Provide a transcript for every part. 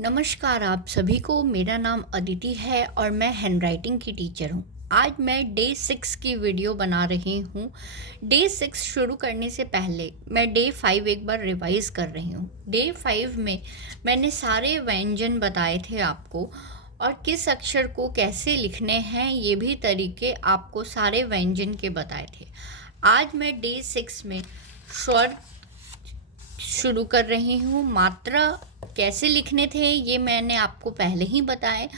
नमस्कार आप सभी को। मेरा नाम अदिति है और मैं हैंडराइटिंग की टीचर हूँ। आज मैं डे 6 की वीडियो बना रही हूँ। डे 6 शुरू करने से पहले मैं डे 5 एक बार रिवाइज़ कर रही हूँ। डे 5 में मैंने सारे व्यंजन बताए थे आपको और किस अक्षर को कैसे लिखने हैं ये भी तरीके आपको सारे व्यंजन के बताए थे। आज मैं डे 6 में स्वर शुरू कर रही हूँ। मात्रा कैसे लिखने थे ये मैंने आपको पहले ही बताए।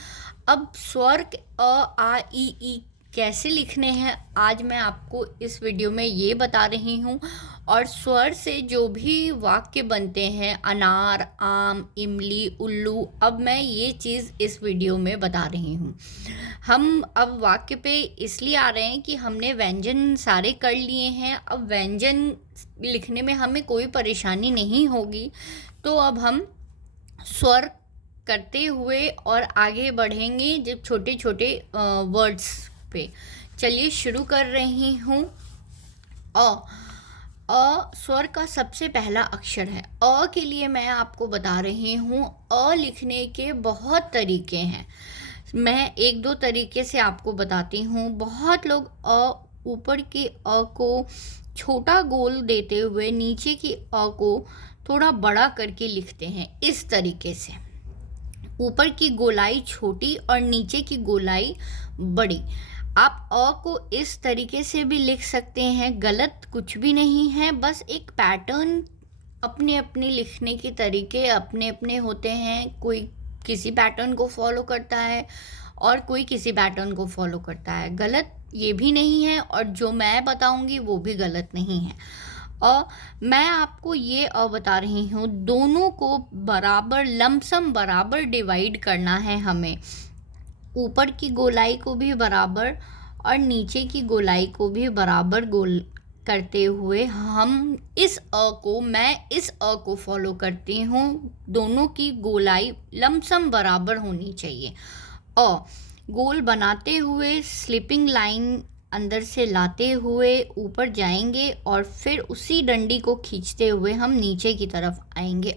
अब स्वर अ आ ई कैसे लिखने हैं आज मैं आपको इस वीडियो में ये बता रही हूँ। और स्वर से जो भी वाक्य बनते हैं अनार, आम, इमली, उल्लू, अब मैं ये चीज़ इस वीडियो में बता रही हूँ। हम अब वाक्य पे इसलिए आ रहे हैं कि हमने व्यंजन सारे कर लिए हैं। अब व्यंजन लिखने में हमें कोई परेशानी नहीं होगी। तो अब हम स्वर करते हुए और आगे बढ़ेंगे जब छोटे छोटे वर्ड्स पे। चलिए शुरू कर रही हूँ। अ स्वर का सबसे पहला अक्षर है। अ के लिए मैं आपको बता रही हूँ अ लिखने के बहुत तरीके हैं। मैं एक दो तरीके से आपको बताती हूँ। बहुत लोग ऊपर की अ को छोटा गोल देते हुए नीचे की अ को थोड़ा बड़ा करके लिखते हैं इस तरीके से। ऊपर की गोलाई छोटी और नीचे की गोलाई बड़ी। आप अ को इस तरीके से भी लिख सकते हैं, गलत कुछ भी नहीं है। बस एक पैटर्न, अपने अपने लिखने के तरीके अपने अपने होते हैं। कोई किसी पैटर्न को फॉलो करता है और कोई किसी पैटर्न को फॉलो करता है। गलत ये भी नहीं है और जो मैं बताऊंगी वो भी गलत नहीं है। मैं आपको ये बता रही हूँ, दोनों को बराबर लमसम बराबर डिवाइड करना है हमें। ऊपर की गोलाई को भी बराबर और नीचे की गोलाई को भी बराबर गोल करते हुए हम मैं इस अ को फॉलो करती हूँ। दोनों की गोलाई लमसम बराबर होनी चाहिए। गोल बनाते हुए स्लिपिंग लाइन अंदर से लाते हुए ऊपर जाएंगे और फिर उसी डंडी को खींचते हुए हम नीचे की तरफ आएंगे।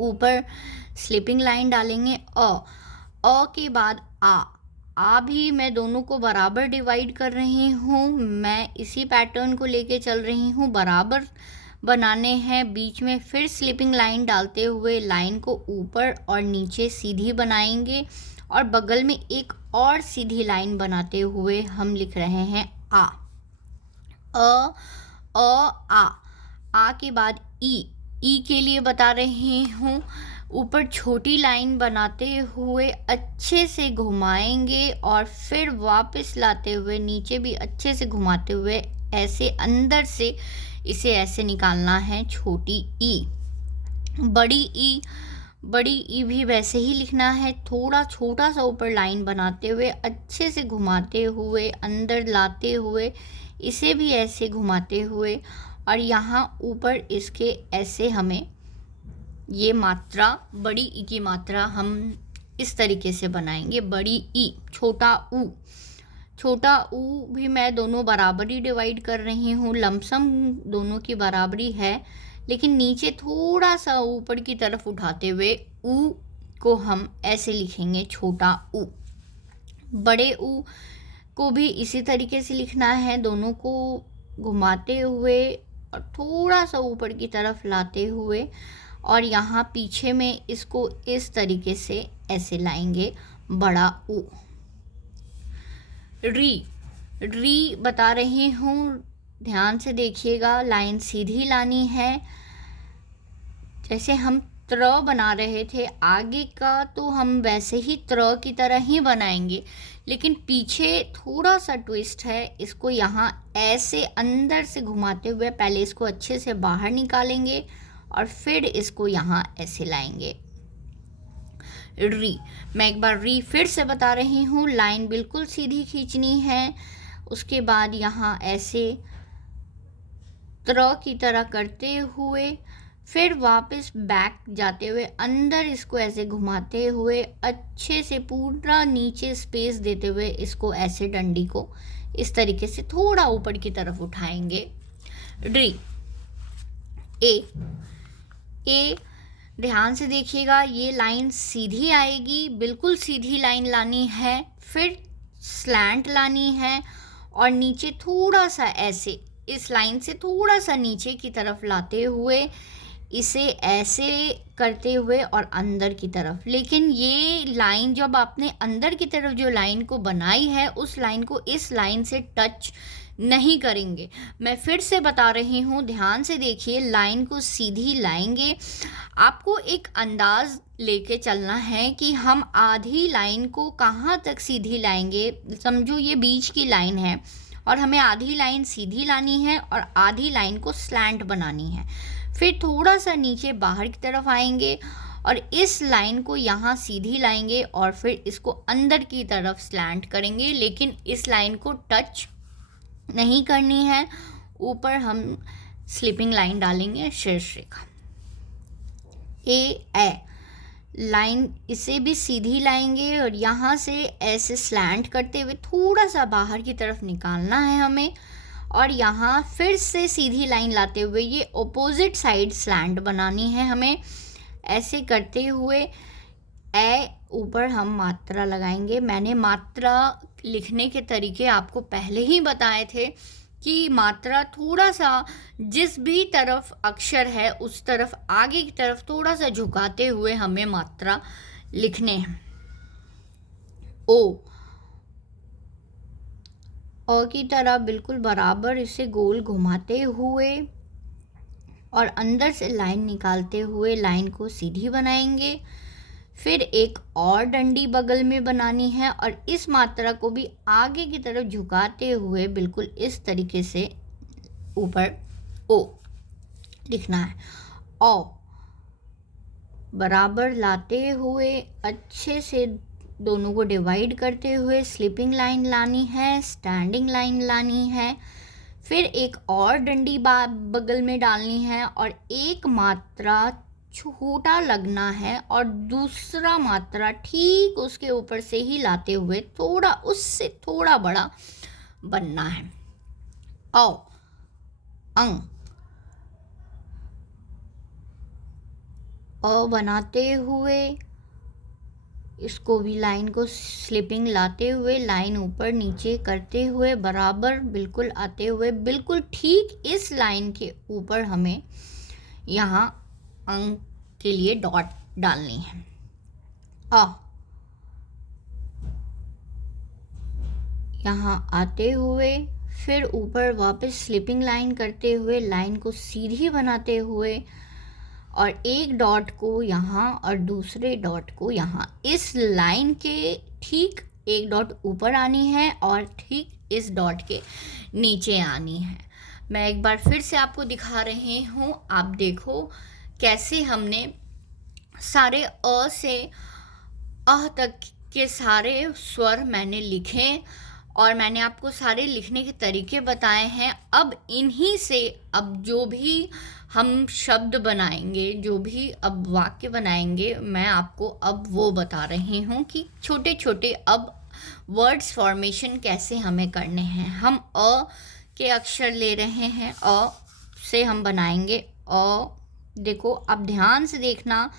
ऊपर स्लिपिंग लाइन डालेंगे। अ के बाद आ भी मैं दोनों को बराबर डिवाइड कर रही हूँ। मैं इसी पैटर्न को लेके चल रही हूँ। बराबर बनाने हैं, बीच में फिर स्लिपिंग लाइन डालते हुए लाइन को ऊपर और नीचे सीधी बनाएंगे और बगल में एक और सीधी लाइन बनाते हुए हम लिख रहे हैं आ। आ के बाद ई के लिए बता रही हूँ। ऊपर छोटी लाइन बनाते हुए अच्छे से घुमाएंगे और फिर वापस लाते हुए नीचे भी अच्छे से घुमाते हुए ऐसे अंदर से इसे ऐसे निकालना है। छोटी ई, बड़ी ई भी वैसे ही लिखना है। थोड़ा छोटा सा ऊपर लाइन बनाते हुए अच्छे से घुमाते हुए अंदर लाते हुए इसे भी ऐसे घुमाते हुए और यहाँ ऊपर इसके ऐसे हमें ये मात्रा, बड़ी ई की मात्रा हम इस तरीके से बनाएंगे। बड़ी ई, छोटा ऊ भी मैं दोनों बराबरी डिवाइड कर रही हूँ। लमसम दोनों की बराबरी है, लेकिन नीचे थोड़ा सा ऊपर की तरफ उठाते हुए ऊ को हम ऐसे लिखेंगे, छोटा ऊ। बड़े ऊ को भी इसी तरीके से लिखना है। दोनों को घुमाते हुए और थोड़ा सा ऊपर की तरफ लाते हुए और यहाँ पीछे में इसको इस तरीके से ऐसे लाएंगे, बड़ा ऊ। री बता रही हूँ, ध्यान से देखिएगा। लाइन सीधी लानी है। जैसे हम त्र बना रहे थे आगे का, तो हम वैसे ही त्र की तरह ही बनाएंगे, लेकिन पीछे थोड़ा सा ट्विस्ट है। इसको यहाँ ऐसे अंदर से घुमाते हुए पहले इसको अच्छे से बाहर निकालेंगे और फिर इसको यहाँ ऐसे लाएंगे। मैं एक बार री फिर से बता रही हूँ। लाइन बिल्कुल सीधी खींचनी है। उसके बाद यहाँ ऐसे त्र की तरह करते हुए फिर वापस बैक जाते हुए अंदर इसको ऐसे घुमाते हुए अच्छे से पूरा नीचे स्पेस देते हुए इसको ऐसे डंडी को इस तरीके से थोड़ा ऊपर की तरफ उठाएंगे। ड्री ए ध्यान से देखिएगा, ये लाइन सीधी आएगी, बिल्कुल सीधी लाइन लानी है, फिर स्लैंट लानी है और नीचे थोड़ा सा ऐसे इस लाइन से थोड़ा सा नीचे की तरफ लाते हुए इसे ऐसे करते हुए और अंदर की तरफ। लेकिन ये लाइन जब आपने अंदर की तरफ जो लाइन को बनाई है, उस लाइन को इस लाइन से टच नहीं करेंगे। मैं फिर से बता रही हूँ, ध्यान से देखिए, लाइन को सीधी लाएंगे। आपको एक अंदाज लेके चलना है कि हम आधी लाइन को कहाँ तक सीधी लाएंगे। समझो ये बीच की लाइन है और हमें आधी लाइन सीधी लानी है और आधी लाइन को स्लैंट बनानी है। फिर थोड़ा सा नीचे बाहर की तरफ आएंगे और इस लाइन को यहाँ सीधी लाएंगे और फिर इसको अंदर की तरफ स्लैंट करेंगे, लेकिन इस लाइन को टच नहीं करनी है। ऊपर हम स्लिपिंग लाइन डालेंगे, शीर्ष रेखा ए लाइन, इसे भी सीधी लाएंगे और यहाँ से ऐसे स्लैंट करते हुए थोड़ा सा बाहर की तरफ निकालना है हमें और यहाँ फिर से सीधी लाइन लाते हुए ये ऑपोजिट साइड स्लैंट बनानी है हमें। ऐसे करते हुए ए ऊपर हम मात्रा लगाएंगे। मैंने मात्रा लिखने के तरीके आपको पहले ही बताए थे कि मात्रा थोड़ा सा जिस भी तरफ अक्षर है उस तरफ आगे की तरफ थोड़ा सा झुकाते हुए हमें मात्रा लिखने हैं। ओ की तरह बिल्कुल बराबर इसे गोल घुमाते हुए और अंदर से लाइन निकालते हुए लाइन को सीधी बनाएंगे। फिर एक और डंडी बगल में बनानी है और इस मात्रा को भी आगे की तरफ झुकाते हुए बिल्कुल इस तरीके से ऊपर ओ लिखना है। ओ बराबर लाते हुए अच्छे से दोनों को डिवाइड करते हुए स्लिपिंग लाइन लानी है, स्टैंडिंग लाइन लानी है। फिर एक और डंडी बगल में डालनी है और एक मात्रा छोटा लगना है और दूसरा मात्रा ठीक उसके ऊपर से ही लाते हुए थोड़ा उससे थोड़ा बड़ा बनना है। औ अंग बनाते हुए इसको भी लाइन को स्लिपिंग लाते हुए लाइन ऊपर नीचे करते हुए बराबर बिल्कुल आते हुए बिल्कुल ठीक इस लाइन के ऊपर हमें यहाँ अंक के लिए डॉट डालनी है। यहाँ आते हुए फिर ऊपर वापस स्लिपिंग लाइन करते हुए लाइन को सीधी बनाते हुए और एक डॉट को यहाँ और दूसरे डॉट को यहाँ। इस लाइन के ठीक एक डॉट ऊपर आनी है और ठीक इस डॉट के नीचे आनी है। मैं एक बार फिर से आपको दिखा रही हूँ, आप देखो कैसे हमने सारे अ से अह तक के सारे स्वर मैंने लिखे और मैंने आपको सारे लिखने के तरीके बताए हैं। अब इन्हीं से अब जो भी हम शब्द बनाएंगे, जो भी अब वाक्य बनाएंगे, मैं आपको अब वो बता रही हूँ कि छोटे छोटे अब वर्ड्स फॉर्मेशन कैसे हमें करने हैं। हम अ के अक्षर ले रहे हैं, अ से हम बनाएंगे अ। देखो अब ध्यान से देखना,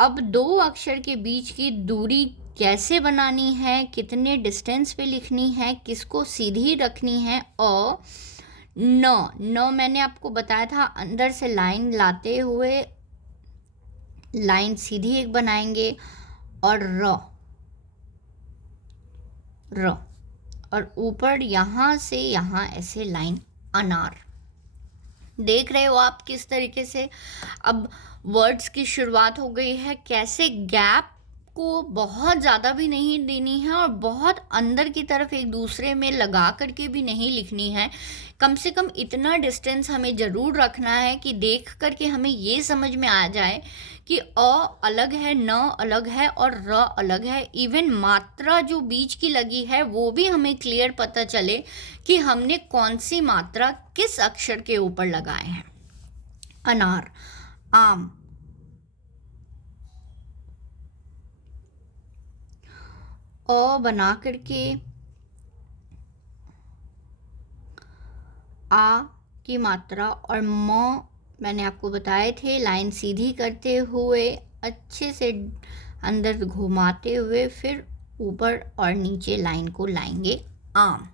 अब दो अक्षर के बीच की दूरी कैसे बनानी है, कितने डिस्टेंस पे लिखनी है, किसको सीधी रखनी है। अ न मैंने आपको बताया था, अंदर से लाइन लाते हुए लाइन सीधी एक बनाएंगे और र और ऊपर यहाँ से यहाँ ऐसे लाइन अनार। देख रहे हो आप किस तरीके से अब वर्ड्स की शुरुआत हो गई है। कैसे गैप को बहुत ज़्यादा भी नहीं देनी है और बहुत अंदर की तरफ एक दूसरे में लगा करके भी नहीं लिखनी है। कम से कम इतना डिस्टेंस हमें ज़रूर रखना है कि देख करके हमें ये समझ में आ जाए कि अ अलग है, न अलग है और र अलग है। इवन मात्रा जो बीच की लगी है वो भी हमें क्लियर पता चले कि हमने कौन सी मात्रा किस अक्षर के ऊपर लगाए हैं। अनार, आम, अ बना करके आ की मात्रा और म मैंने आपको बताए थे, लाइन सीधी करते हुए अच्छे से अंदर घुमाते हुए फिर ऊपर और नीचे लाइन को लाएंगे। आम।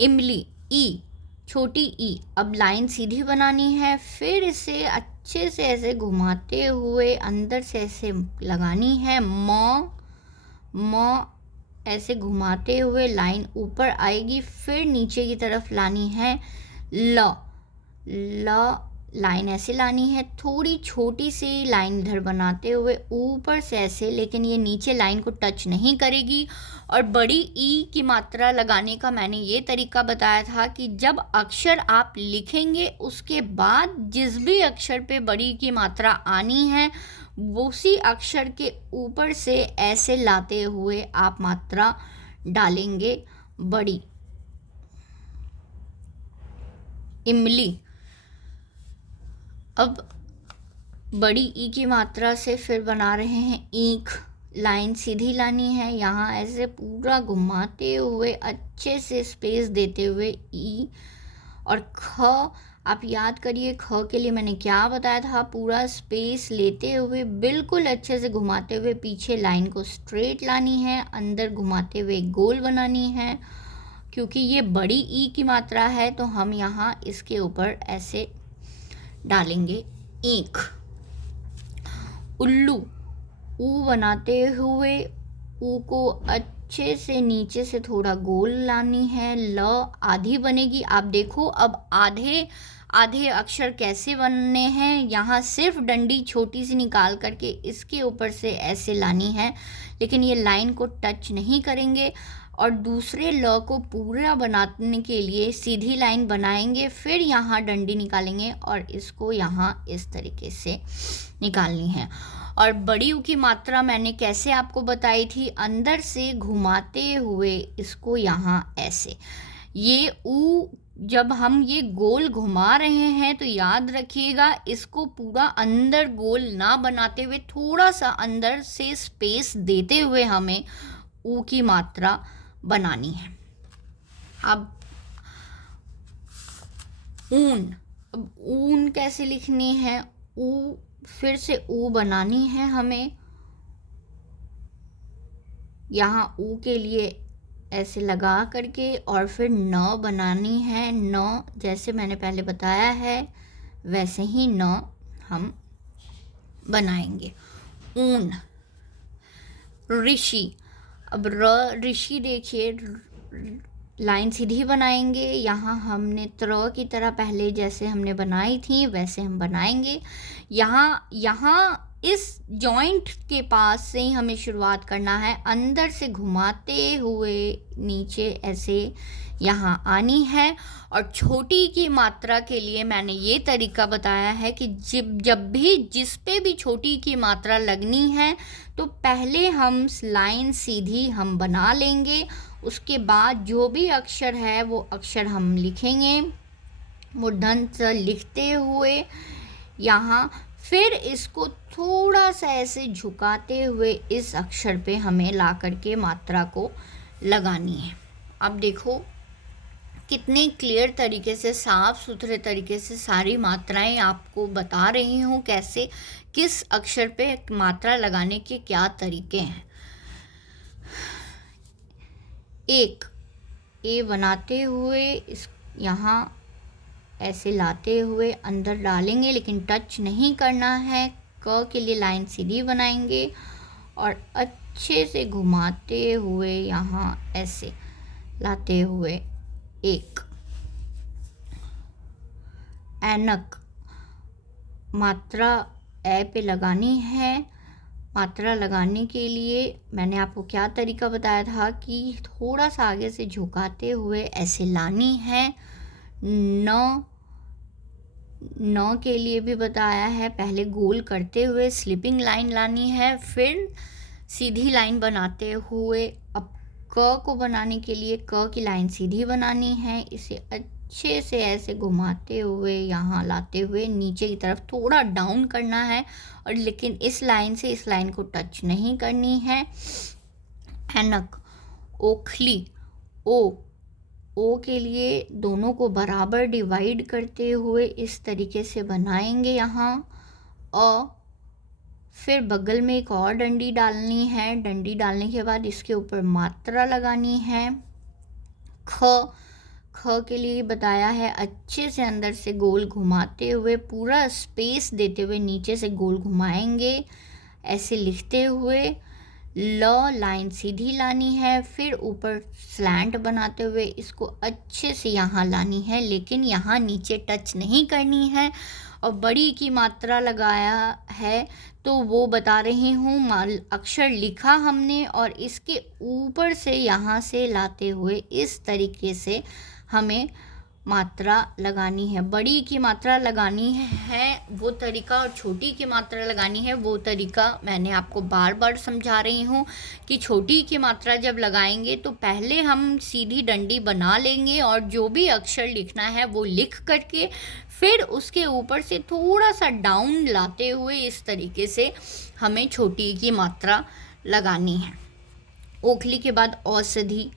इमली, ई, छोटी ई। अब लाइन सीधी बनानी है, फिर इसे अच्छे से ऐसे घुमाते हुए अंदर से ऐसे लगानी है। म ऐसे घुमाते हुए लाइन ऊपर आएगी, फिर नीचे की तरफ लानी है। ल लाइन ऐसे लानी है, थोड़ी छोटी सी लाइन इधर बनाते हुए ऊपर से ऐसे, लेकिन ये नीचे लाइन को टच नहीं करेगी। और बड़ी ई की मात्रा लगाने का मैंने ये तरीका बताया था कि जब अक्षर आप लिखेंगे उसके बाद जिस भी अक्षर पे बड़ी की मात्रा आनी है उसी अक्षर के ऊपर से ऐसे लाते हुए आप मात्रा डालेंगे बड़ी। इमली। अब बड़ी ई की मात्रा से फिर बना रहे हैं ईख। लाइन सीधी लानी है, यहाँ ऐसे पूरा घुमाते हुए अच्छे से स्पेस देते हुए ई। और ख, आप याद करिए ख के लिए मैंने क्या बताया था, पूरा स्पेस लेते हुए बिल्कुल अच्छे से घुमाते हुए पीछे लाइन को स्ट्रेट लानी है, अंदर घुमाते हुए गोल बनानी है। क्योंकि ये बड़ी ई की मात्रा है तो हम यहाँ इसके ऊपर ऐसे डालेंगे ईख। उल्लू। ऊ बनाते हुए ऊ को अच्छे से नीचे से थोड़ा गोल लानी है। ल आधी बनेगी। आप देखो अब आधे आधे अक्षर कैसे बनने हैं, यहाँ सिर्फ डंडी छोटी सी निकाल करके इसके ऊपर से ऐसे लानी है, लेकिन ये लाइन को टच नहीं करेंगे। और दूसरे ल को पूरा बनाने के लिए सीधी लाइन बनाएंगे, फिर यहाँ डंडी निकालेंगे और इसको यहाँ इस तरीके से निकालनी है। और बड़ी ऊ की मात्रा मैंने कैसे आपको बताई थी, अंदर से घुमाते हुए इसको यहाँ ऐसे। ये ऊ जब हम ये गोल घुमा रहे हैं तो याद रखिएगा इसको पूरा अंदर गोल ना बनाते हुए थोड़ा सा अंदर से स्पेस देते हुए हमें ऊ की मात्रा बनानी है। अब ऊन। अब ऊन कैसे लिखनी है, ऊ फिर से ऊ बनानी है हमें। यहाँ ऊ के लिए ऐसे लगा करके और फिर न बनानी है। न जैसे मैंने पहले बताया है वैसे ही न हम बनाएंगे। ऊन। ऋषि। अब ऋषि देखिए, लाइन सीधी बनाएंगे, यहाँ हमने त्र की तरह पहले जैसे हमने बनाई थी वैसे हम बनाएंगे। यहाँ इस जॉइंट के पास से ही हमें शुरुआत करना है, अंदर से घुमाते हुए नीचे ऐसे यहाँ आनी है। और छोटी की मात्रा के लिए मैंने ये तरीका बताया है कि जब भी जिस पे भी छोटी की मात्रा लगनी है तो पहले हम लाइन सीधी हम बना लेंगे, उसके बाद जो भी अक्षर है वो अक्षर हम लिखेंगे मूर्धन से लिखते हुए यहाँ, फिर इसको थोड़ा सा ऐसे झुकाते हुए इस अक्षर पे हमें ला करके मात्रा को लगानी है। अब देखो कितने क्लियर तरीके से, साफ सुथरे तरीके से सारी मात्राएं आपको बता रही हूँ कैसे किस अक्षर पे मात्रा लगाने के क्या तरीके हैं। एक ए बनाते हुए इस यहाँ ऐसे लाते हुए अंदर डालेंगे, लेकिन टच नहीं करना है। क के लिए लाइन सीधी बनाएंगे और अच्छे से घुमाते हुए यहाँ ऐसे लाते हुए एक। ऐनक। मात्रा ए पे लगानी है। मात्रा लगाने के लिए मैंने आपको क्या तरीका बताया था कि थोड़ा सा आगे से झुकाते हुए ऐसे लानी है। न के लिए भी बताया है, पहले गोल करते हुए स्लिपिंग लाइन लानी है, फिर सीधी लाइन बनाते हुए। अब क को बनाने के लिए क की लाइन सीधी बनानी है, इसे अच्छे से ऐसे घुमाते हुए यहाँ लाते हुए नीचे की तरफ थोड़ा डाउन करना है, और लेकिन इस लाइन से इस लाइन को टच नहीं करनी है। ऐनक। ओखली। ओ ओ के लिए दोनों को बराबर डिवाइड करते हुए इस तरीके से बनाएंगे यहाँ अ। फिर बगल में एक और डंडी डालनी है। डंडी डालने के बाद इसके ऊपर मात्रा लगानी है। ख ख के लिए बताया है, अच्छे से अंदर से गोल घुमाते हुए, पूरा स्पेस देते हुए नीचे से गोल घुमाएंगे ऐसे लिखते हुए। ल लाइन सीधी लानी है, फिर ऊपर स्लैंट बनाते हुए इसको अच्छे से यहाँ लानी है, लेकिन यहाँ नीचे टच नहीं करनी है। और बड़ी की मात्रा लगाया है तो वो बता रही हूँ, अक्षर लिखा हमने और इसके ऊपर से यहाँ से लाते हुए इस तरीके से हमें मात्रा लगानी है। बड़ी की मात्रा लगानी है वो तरीका और छोटी की मात्रा लगानी है वो तरीका मैंने आपको बार बार समझा रही हूँ कि छोटी की मात्रा जब लगाएंगे तो पहले हम सीधी डंडी बना लेंगे और जो भी अक्षर लिखना है वो लिख करके फिर उसके ऊपर से थोड़ा सा डाउन लाते हुए इस तरीके से हमें छोटी की मात्रा लगानी है। ओखली के बाद औषधि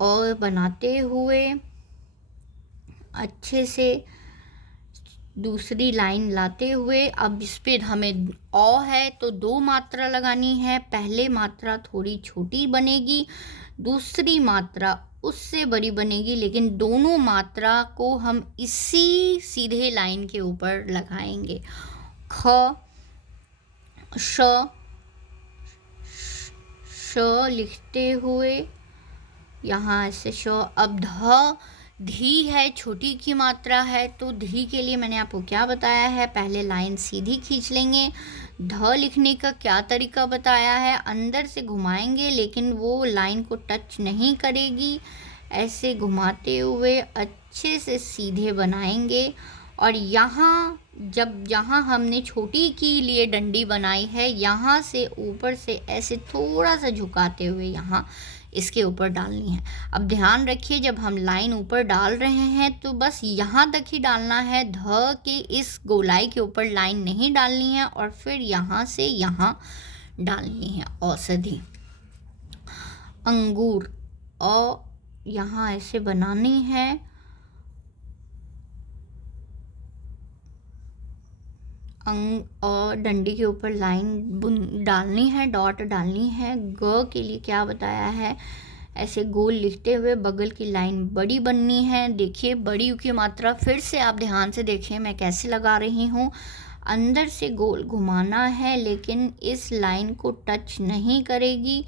और बनाते हुए अच्छे से दूसरी लाइन लाते हुए अब इस पर हमें औ है तो 2 मात्रा लगानी है। पहले मात्रा थोड़ी छोटी बनेगी, दूसरी मात्रा उससे बड़ी बनेगी, लेकिन दोनों मात्रा को हम इसी सीधे लाइन के ऊपर लगाएंगे। ख श श लिखते हुए यहाँ से श। अब धी है, छोटी की मात्रा है तो धी के लिए मैंने आपको क्या बताया है, पहले लाइन सीधी खींच लेंगे। ध लिखने का क्या तरीका बताया है, अंदर से घुमाएंगे लेकिन वो लाइन को टच नहीं करेगी, ऐसे घुमाते हुए अच्छे से सीधे बनाएंगे। और यहाँ हमने छोटी के लिए डंडी बनाई है, यहाँ से ऊपर से ऐसे थोड़ा सा झुकाते हुए यहाँ इसके ऊपर डालनी है। अब ध्यान रखिए, जब हम लाइन ऊपर डाल रहे हैं तो बस यहाँ तक ही डालना है, ध के इस गोलाई के ऊपर लाइन नहीं डालनी है और फिर यहाँ से यहाँ डालनी है। औषधि अंगूर और यहाँ ऐसे बनानी है, और डंडी के ऊपर लाइन डालनी है, डॉट डालनी है। ग के लिए क्या बताया है, ऐसे गोल लिखते हुए बगल की लाइन बड़ी बननी है। देखिए बड़ी की मात्रा फिर से आप ध्यान से देखिए मैं कैसे लगा रही हूँ, अंदर से गोल घुमाना है लेकिन इस लाइन को टच नहीं करेगी,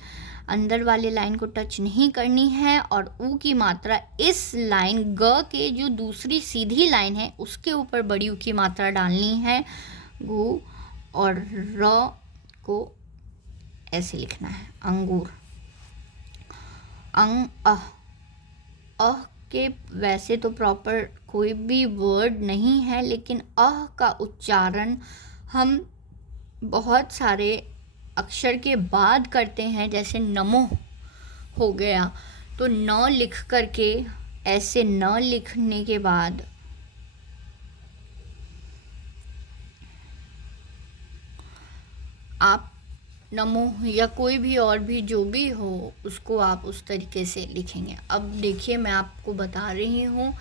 अंदर वाले लाइन को टच नहीं करनी है। और ऊ की मात्रा इस लाइन ग के जो दूसरी सीधी लाइन है उसके ऊपर बड़ी ऊ की मात्रा डालनी है। गु और र को ऐसे लिखना है, अंगूर। अह के वैसे तो प्रॉपर कोई भी वर्ड नहीं है, लेकिन अह का उच्चारण हम बहुत सारे अक्षर के बाद करते हैं, जैसे नमो हो गया तो न लिख करके ऐसे न लिखने के बाद आप नमो या कोई भी और भी जो भी हो उसको आप उस तरीके से लिखेंगे। अब देखिए मैं आपको बता रही हूँ,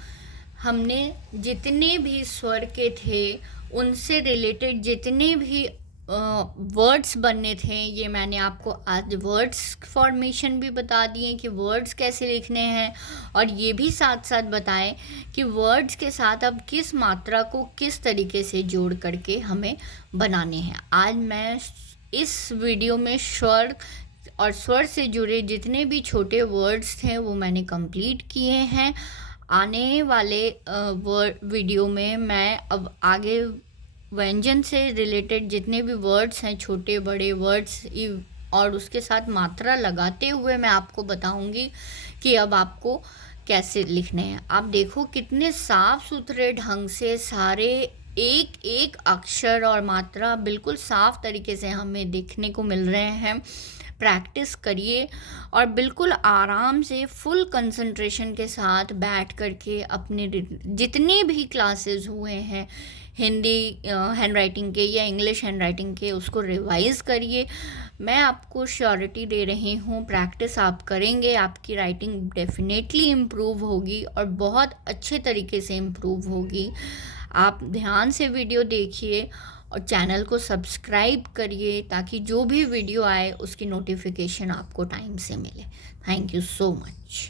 हमने जितने भी स्वर के थे उनसे रिलेटेड जितने भी वर्ड्स बनने थे ये मैंने आपको आज वर्ड्स फॉर्मेशन भी बता दिए कि वर्ड्स कैसे लिखने हैं, और ये भी साथ साथ बताएं कि वर्ड्स के साथ अब किस मात्रा को किस तरीके से जोड़ करके हमें बनाने हैं। आज मैं इस वीडियो में स्वर और स्वर से जुड़े जितने भी छोटे वर्ड्स थे वो मैंने कंप्लीट किए हैं। आने वाले वीडियो में मैं अब आगे व्यंजन से रिलेटेड जितने भी वर्ड्स हैं, छोटे बड़े वर्ड्स, और उसके साथ मात्रा लगाते हुए मैं आपको बताऊंगी कि अब आपको कैसे लिखने हैं। आप देखो कितने साफ सुथरे ढंग से सारे एक एक अक्षर और मात्रा बिल्कुल साफ तरीके से हमें देखने को मिल रहे हैं। प्रैक्टिस करिए और बिल्कुल आराम से फुल कंसंट्रेशन के साथ बैठ कर के अपने जितने भी क्लासेस हुए हैं हिंदी हैंड राइटिंग के या इंग्लिश हैंड राइटिंग के, उसको रिवाइज़ करिए। मैं आपको श्योरिटी दे रही हूँ, प्रैक्टिस आप करेंगे, आपकी राइटिंग डेफिनेटली इम्प्रूव होगी और बहुत अच्छे तरीके से इम्प्रूव होगी। आप ध्यान से वीडियो देखिए और चैनल को सब्सक्राइब करिए ताकि जो भी वीडियो आए उसकी नोटिफिकेशन आपको टाइम से मिले। Thank you so much.